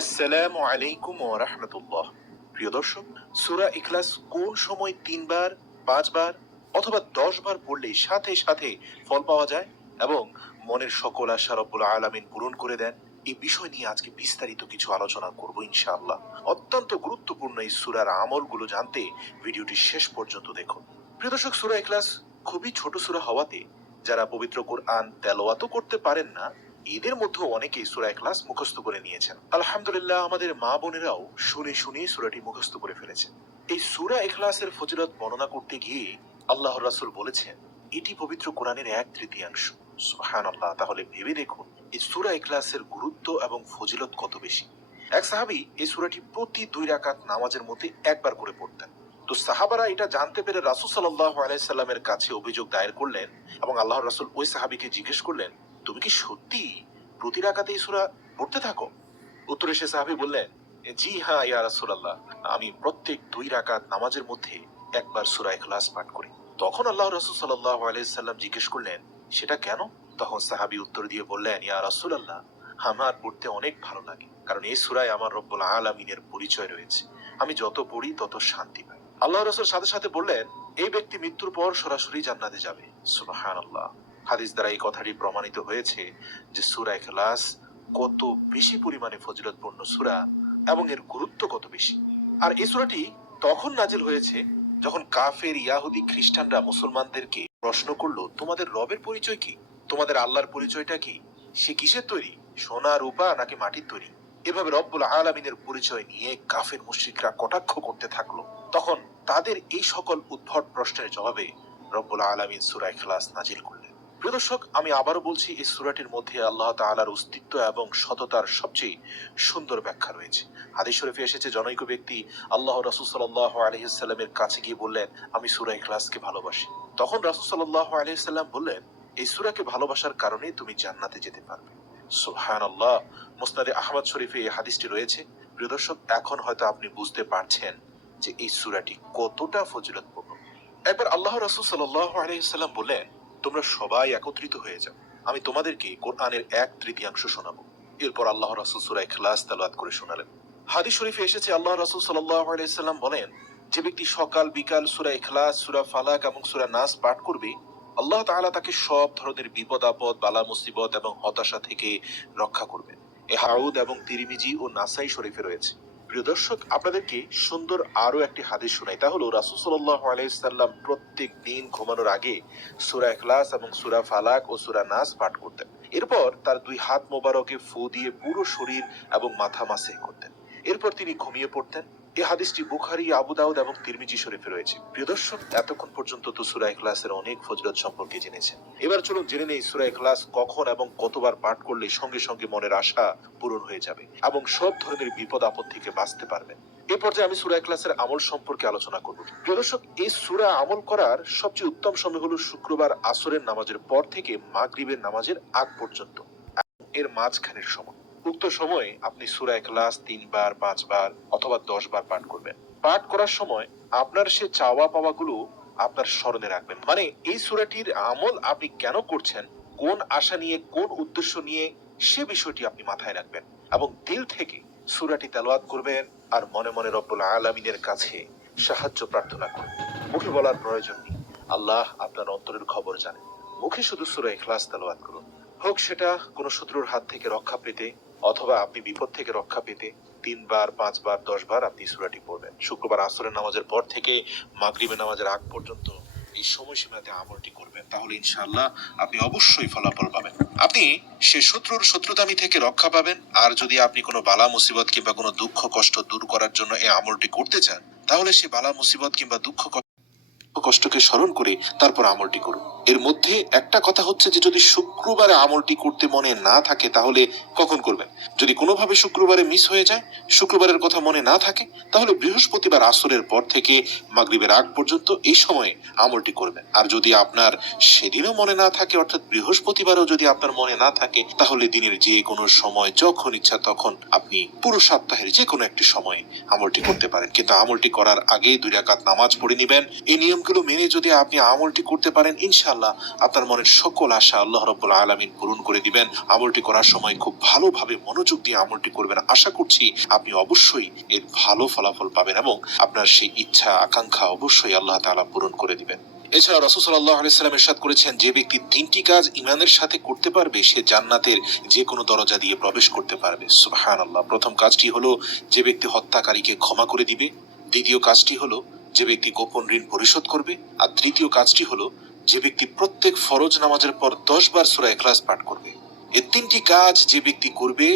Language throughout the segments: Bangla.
আসসালামু আলাইকুম ওয়া রাহমাতুল্লাহ। প্রিয় দর্শক, সূরা ইখলাস কোন সময় 3 বার, 5 বার অথবা 10 বার পড়লে সাথে সাথে ফল পাওয়া যায় এবং মনের সকল আশা রব্বুল আলামিন পূরণ করে দেন, এই বিষয় নিয়ে আজকে বিস্তারিত কিছু আলোচনা করব ইনশাআল্লাহ। অত্যন্ত গুরুত্বপূর্ণ এই সূরার আমলগুলো জানতে ভিডিওটি শেষ পর্যন্ত দেখুন। প্রিয় দর্শক, সূরা ইখলাস খুবই ছোট সূরা হওয়াতে যারা পবিত্র কোরআন তেলাওয়াতও করতে পারেন না, এদের মধ্যে অনেকেই সূরা ইখলাস মুখস্থ করে নিয়েছেন। আলহামদুলিল্লাহ, আমাদের মা বোনেরাও শুনে শুনে সূরাটি মুখস্থ করে ফেলেছেন। এই সূরা ইখলাসের ফজিলত বর্ণনা করতে গিয়ে আল্লাহর রাসূল বলেছেন, এটি পবিত্র কোরআনের 1/3। সুবহানাল্লাহ। তাহলে ভেবে দেখুন এই সূরা ইখলাসের গুরুত্ব এবং ফজিলত কত বেশি। এক সাহাবী এই সূরাটি প্রতি 2 রাকাত নামাজের মধ্যে একবার করে পড়তেন। তো সাহাবারা এটা জানতে পেরে রাসূল সাল্লাল্লাহু আলাইহি সাল্লামের কাছে অভিযোগ দায়ের করলেন এবং আল্লাহর রাসূল ওই সাহাবীকে জিজ্ঞেস করলেন, তুমি কি সত্যি প্রতি রাকাতে এই সূরা পড়তে থাকো? উত্তরে সে সাহাবী বললেন, জি হ্যাঁ ইয়া রাসূলুল্লাহ, আমি প্রত্যেক 2 রাকাত নামাজের মধ্যে একবার সূরা ইখলাস পাঠ করি। তখন আল্লাহর রাসূল সাল্লাল্লাহু আলাইহি সাল্লাম জিজ্ঞেস করলেন, সেটা কেন? তখন সাহাবী উত্তর দিয়ে বললেন, ইয়া রাসূলুল্লাহ, আমার পড়তে অনেক ভালো লাগে, কারণ এই সূরায় আমার রব্বুল আলামিনের পরিচয় রয়েছে। আমি যত পড়ি তত শান্তি পাই। আল্লাহর রাসূল সাথে সাথে বললেন, এই ব্যক্তি মৃত্যুর পর সরাসরি জান্নাতে যাবে। সুবহানাল্লাহ। হাদিস দ্বারা এই কথাটি প্রমাণিত হয়েছে যে সূরা ইখলাস কত বেশি পরিমাণে ফজিলতপূর্ণ সূরা এবং এর গুরুত্ব কত বেশি। আর এই সূরাটি তখন নাজিল হয়েছে যখন কাফের ইয়াহুদি খ্রিস্টানরা মুসলমানদেরকে প্রশ্ন করলো, তোমাদের রবের পরিচয় কি? তোমাদের আল্লাহর পরিচয়টা কি? সে কিসের তৈরি? সোনা, রূপা নাকি মাটির তৈরি? এভাবে রব্বুল আলামিনের পরিচয় নিয়ে কাফের মুশরিকরা কটাক্ষ করতে থাকলো। তখন তাদের এই সকল উদ্ভট প্রশ্নের জবাবে রব্বুল আলামিন সূরা ইখলাস নাজিল করলেন। প্রিয় দর্শক, আমি আবারও বলছি, এই সূরাটির মধ্যে আল্লাহ তাআলার অস্তিত্ব এবং সততার সবচেয়ে সুন্দর ব্যাখ্যা রয়েছে। হাদিস শরীফে এসেছে, জনৈক ব্যক্তি আল্লাহ রাসূল সাল্লাল্লাহু আলাইহি সাল্লামের কাছে গিয়ে বললেন, আমি সূরা ইখলাসকে ভালোবাসি। তখন রাসূল সাল্লাল্লাহু আলাইহি সাল্লাম বললেন, এই সূরাকে ভালোবাসার কারণে তুমি জান্নাতে যেতে পারবে। সুবহানাল্লাহ। মুসনাদে আহমদ শরীফে এই হাদিসটি রয়েছে। প্রিয় দর্শক, এখন হয়তো আপনি বুঝতে পারছেন যে এই সূরাটি কতটা ফজিলতপূর্ণ। একবার আল্লাহ রাসূল সাল্লাল্লাহু আলাইহি সাল্লাম বললেন, তোমরা সবাই একত্রিত হয়ে যাও, আমি তোমাদেরকে কোরআনের 1/3 শোনাবো। এরপর আল্লাহ রাসূল সূরা ইখলাস তেলাওয়াত করে শোনালেন। হাদিস শরীফে এসেছে, আল্লাহ রাসূল সাল্লাল্লাহু আলাইহি সাল্লাম বলেন, যে ব্যক্তি সকাল বিকাল সূরা ইখলাস, সূরা ফালাক এবং সূরা নাস পাঠ করবে, আল্লাহ তাআলা তাকে সব ধরনের বিপদ আপদ, বালা মুসিবত এবং হতাশা থেকে রক্ষা করবেন। এ হাউদ এবং তিরমিজি ও নাসাই শরীফে রয়েছে। প্রিয় দর্শক, আপনাদেরকে সুন্দর আরো একটি হাদিস শোনাই। তা হলো রাসূল সাল্লাল্লাহু আলাইহি সাল্লাম প্রত্যেক দিন ঘুমানোর আগে সূরা ইখলাস এবং সূরা ফালাক ও সূরা নাস পাঠ করতেন। এরপর তার 2 হাত মোবারকে ফু দিয়ে পুরো শরীর এবং মাথা মাসে করতেন। এরপর তিনি ঘুমিয়ে পড়তেন। এই হাদিসটি বুখারী, আবু দাউদ এবং তিরমিজি শরীফে রয়েছে। প্রিয় দর্শক, এতক্ষণ পর্যন্ত তো সূরা ইখলাসের অনেক ফজিলত সম্পর্কে জেনেছেন। এবার চলুন জেনে নেই সূরা ইখলাস কখন এবং কতবার পাঠ করলে সঙ্গে সঙ্গে মনের আশা পূরণ হয়ে যাবে এবং সব ধরনের বিপদ আপদ থেকে বাঁচতে পারবেন। এই পর্যায়ে আমি সূরা ইখলাসের আমল সম্পর্কে আলোচনা করব। প্রিয় দর্শক, এই সূরা আমল করার সবচেয়ে উত্তম সময় হলো শুক্রবার আসরের নামাজের পর থেকে মাগরিবের নামাজের আগ পর্যন্ত, এর মাঝখানের সময়। উক্ত সময়ে আপনি সূরা ইখলাস 3 বার, 5 বার অথবা 10 বার পাঠ করবেন। পাঠ করার সময় আপনার সে চাওয়া পাওয়াগুলো আপনার স্মরণে রাখবেন। মানে এই সূরাটির আমল আপনি কেন করছেন, কোন আশা নিয়ে, কোন উদ্দেশ্য নিয়ে, সে বিষয়টি আপনি মাথায় রাখবেন এবং দিল থেকে সূরাটি তেলাওয়াত করবেন আর মনে মনে রব্বুল আলামিনের কাছে সাহায্য প্রার্থনা করবেন। মুখে বলার প্রয়োজন নেই, আল্লাহ আপনার অন্তরের খবর জানেন। মুখে শুধু সূরা ইখলাস তেলাওয়াত করুন। হোক সেটা কোনো শত্রুর হাত থেকে রক্ষা পেতে অথবা আপনি বিপদ থেকে রক্ষা পেতে 3 বার, 5 বার, 10 বার আপনি সূরাটি পড়বেন। শুক্রবার আসরের নামাজের পর থেকে মাগরিবের নামাজের আগ পর্যন্ত এই সময়সীমাতে আমলটি করবেন, তাহলে ইনশাআল্লাহ আপনি অবশ্যই ফলাফল পাবেন। আপনি সে শত্রুর শত্রুতামি থেকে রক্ষা পাবেন। আর যদি আপনি কোনো বালা মুসিবত কিংবা কোনো দুঃখ কষ্ট দূর করার জন্য এই আমলটি করতে চান, তাহলে সে বালা মুসিবত কিংবা দুঃখ কষ্টকে স্মরণ করে তারপর আমলটি করুন। এর মধ্যে একটা কথা হচ্ছে যে যদি শুক্রবারে আমলটি করতে মনে না থাকে তাহলে কখন করবেন? যদি কোনোভাবে শুক্রবারে মিস হয়ে যায়, শুক্রবারের কথা মনে না থাকে, তাহলে বৃহস্পতিবার আসরের পর থেকে মাগরিবের আগ পর্যন্ত এই সময়ে আমলটি করবেন। আর যদি আপনার সেদিনও মনে না থাকে, অর্থাৎ বৃহস্পতিবারও যদি আপনার মনে না থাকে, তাহলে দিনের যে কোনো সময় যখন ইচ্ছা তখন আপনি পুরো সপ্তাহের যে কোনো একটি সময়ে আমলটি করতে পারেন। কিন্তু আমলটি করার আগেই 2 রাকাত নামাজ পড়ে নেবেন। এই নিয়মগুলো মেনে যদি আপনি আমলটি করতে পারেন, ইনশাআল্লাহ ইনশাআল্লাহ আপনার মনের সকল আশা আল্লাহ রাব্বুল আলামিন পূরণ করে দিবেন। আমলটি করার সময় খুব ভালোভাবে মনোযোগ দিয়ে আমলটি করবেন। আশা করছি আপনি অবশ্যই এর ভালো ফলাফল পাবেন এবং আপনার সেই ইচ্ছা আকাঙ্ক্ষা অবশ্যই আল্লাহ তাআলা পূরণ করে দিবেন। এছাড়া রাসূল সাল্লাল্লাহু আলাইহি সাল্লাম ইরশাদ করেছেন, যে ব্যক্তি তিনটি কাজ ঈমানের সাথে করতে পারবে সে জান্নাতের যে কোনো দরজা দিয়ে প্রবেশ করতে পারবে। সুবহানাল্লাহ। প্রথম কাজটি হলো যে ব্যক্তি হত্যাকারীকে ক্ষমা করে দিবে, দ্বিতীয় কাজটি হলো যে ব্যক্তি গোপন ঋণ পরিশোধ করবে, আর তৃতীয় কাজটি হলো যে ব্যক্তি প্রত্যেক ফরজ নামাজের পর 10 বার সূরা ইখলাস পাঠ করবে। এই তিনটি কাজ যে ব্যক্তি করবে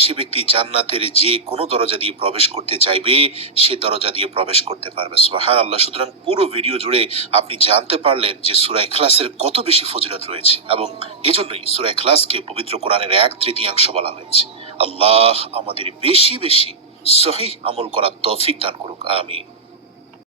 সে ব্যক্তি জান্নাতের যে কোনো দরজা দিয়ে প্রবেশ করতে চাইবে সে দরজা দিয়ে প্রবেশ করতে পারবে। সুবহানাল্লাহ। সুতরাং পুরো ভিডিও জুড়ে আপনি জানতে পারলেন যে সূরা ইখলাসের কত বেশি ফজিলত রয়েছে এবং এজন্যই সূরা ইখলাসকে পবিত্র কোরআনের 1/3 বলা হয়েছে। আল্লাহ আমাদের বেশি বেশি সহিহ আমল করার তৌফিক দান করুক। আমিন।